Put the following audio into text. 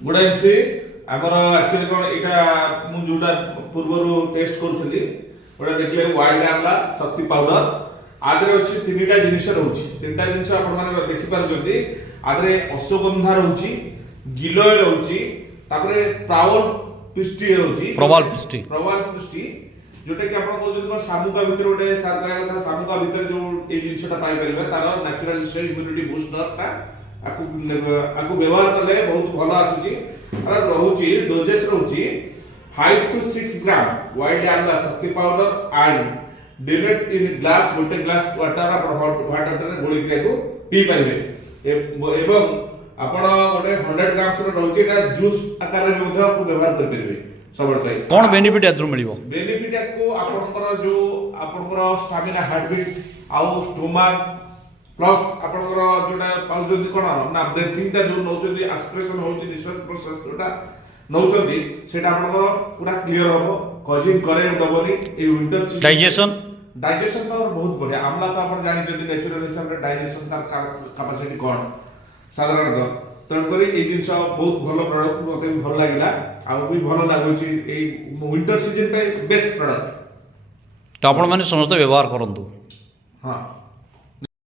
good MC आमर actually कोन एटा मु जोटा पूर्वरु टेस्ट करथली ओटा देखले वाइल्ड आमला शक्ति पाउडर आदरे अछि तीनटा जिनिस रहउछि तीनटा जिनिस आपण माने देखि पारुछन्ती आदरे अश्वगंधा रहउछि गिलोय रहउछि तापरे प्रावल पिष्टि रहउछि प्रवाल पिष्टि जोटा कि आपण कहउछन्ती कोन सामुका भितर ओटे सार कहया कथा सामुका भितर जो ए जिनिसटा पाइ परिबे तार नेचुरल इम्यूनिटी बूस्टर ता आकु व्यवहार करले बहुत भलो आसुची अरे रहउची डोजेस रहउची 5 to 6 gram wild amla Shakti powder and dilute in glass गोटे ग्लास वाटर आपण वाटर रे गोली को पी परिबे एवं आपण गोटे 100 ग्राम रे रहउची एटा जूस आकार रे मध्ये आपको व्यवहार कर परिबे सब टाइम कोन बेनिफिट एथरो मिलिबो बेनिफिट को आपनकर जो आपनकर स्टैमिना हार्ट बीट आउ स्टोमक प्लस आपनकर जोटा पाउजोदी कोन ना ब्रीथिंग ता जो नौचोदी एस्पिरेशन होची निश्वास प्रश्वास जोटा नौचोदी सेटा आपनकर पूरा क्लियर होबो कजिंग करे दबनी ए विंटर सीजन डाइजेशन पावर बहुत बढ़िया आमला तो आपण जानि जदी नेचुरल हिसाब रे डाइजेशन तार कैपेसिटी कोन साधारणतः तणकरी ए जिंस बहुत भलो प्रोडक्ट मते भी भलो लागिला आ भी भलो लागुची ए विंटर सीजन पे बेस्ट प्रोडक्ट तो आपण माने समस्त व्यवहार करंतु हां